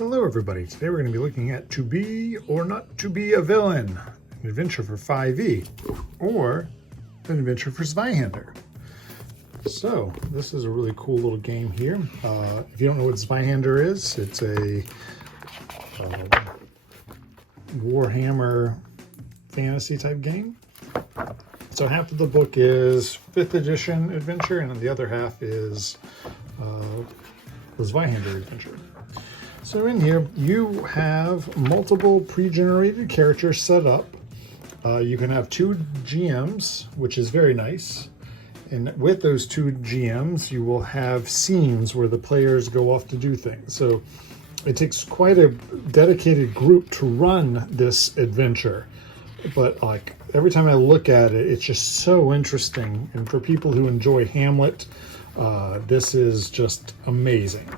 Hello everybody, today we're going to be looking at To Be or Not to Be a Villain, an adventure for 5e, or an adventure for ZWEIHANDER. So, this is a really cool little game here. If you don't know what ZWEIHANDER is, it's a Warhammer fantasy type game. So half of the book is 5th edition adventure, and then the other half is the ZWEIHANDER adventure. So in here, you have multiple pre-generated characters set up. You can have 2 GMs, which is very nice. And with those 2 GMs, you will have scenes where the players go off to do things. So it takes quite a dedicated group to run this adventure. But like every time I look at it, it's just so interesting. And for people who enjoy Hamlet, this is just amazing.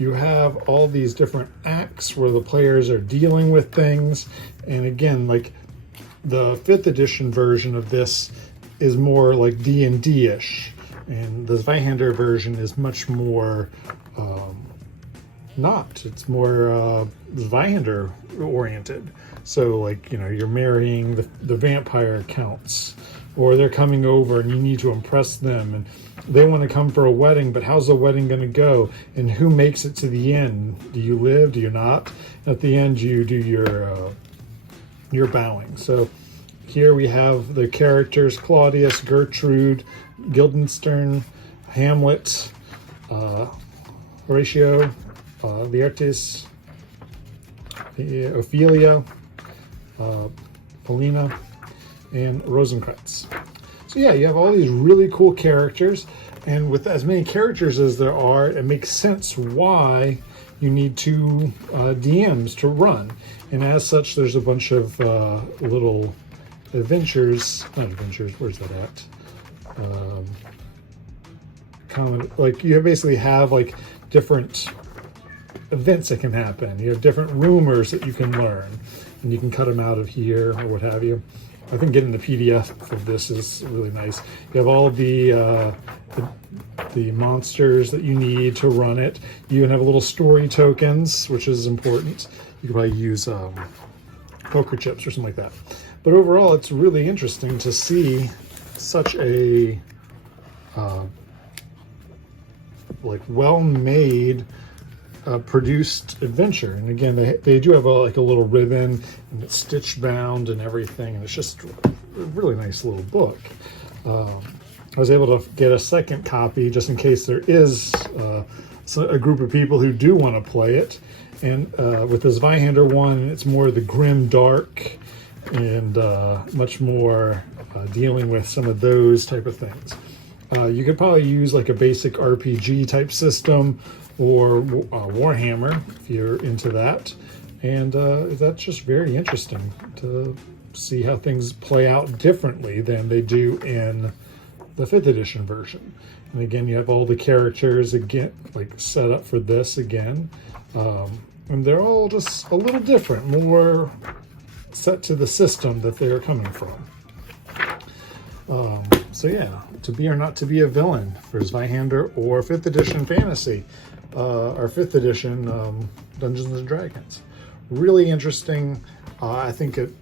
You have all these different acts where the players are dealing with things. And again, like the 5th edition version of this is more like D&D-ish. And the ZWEIHANDER version is much more not. It's more ZWEIHANDER oriented. So like, you know, you're marrying the vampire counts, or they're coming over and you need to impress them, and they want to come for a wedding, but how's the wedding going to go? And who makes it to the end? Do you live? Do you not? At the end, you do your bowing. So here we have the characters: Claudius, Gertrude, Guildenstern, Hamlet, Horatio, Laertes, Ophelia, Paulina, and Rosencrantz. So yeah, you have all these really cool characters, and with as many characters as there are, it makes sense why you need 2 DMs to run. And as such, there's a bunch of little adventures, not adventures, where's that at? Like you basically have like different events that can happen. You have different rumors that you can learn, and you can cut them out of here or what have you. I think getting the PDF of this is really nice. You have all the monsters that you need to run it. You even have little story tokens, which is important. You could probably use poker chips or something like that. But overall, it's really interesting to see such a like well-made produced adventure. And again, they do have a little ribbon, and it's stitch bound and everything, and it's just a really nice little book. I was able to get a second copy just in case there is a group of people who do want to play it. And with the ZWEIHANDER one, it's more the grim dark and much more dealing with some of those type of things. You could probably use like a basic RPG type system, or Warhammer if you're into that. And that's just very interesting to see how things play out differently than they do in the 5th edition version. And again, you have all the characters again, like set up for this again. And they're all just a little different, more set to the system that they're coming from. So yeah, To Be or Not to Be a Villain for ZWEIHANDER or 5th edition fantasy. Our 5th edition Dungeons and Dragons. Really interesting. I think it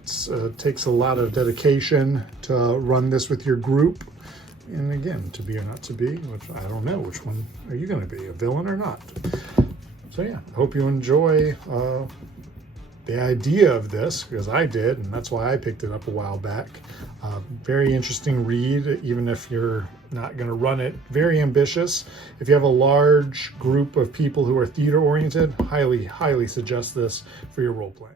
takes a lot of dedication to run this with your group. And again, to be or not to be, which I don't know, which one are you going to be, a villain or not? So yeah, hope you enjoy the idea of this, because I did, and that's why I picked it up a while back. Very interesting read, even if you're not going to run it. Very ambitious. If you have a large group of people who are theater oriented, highly suggest this for your role playing.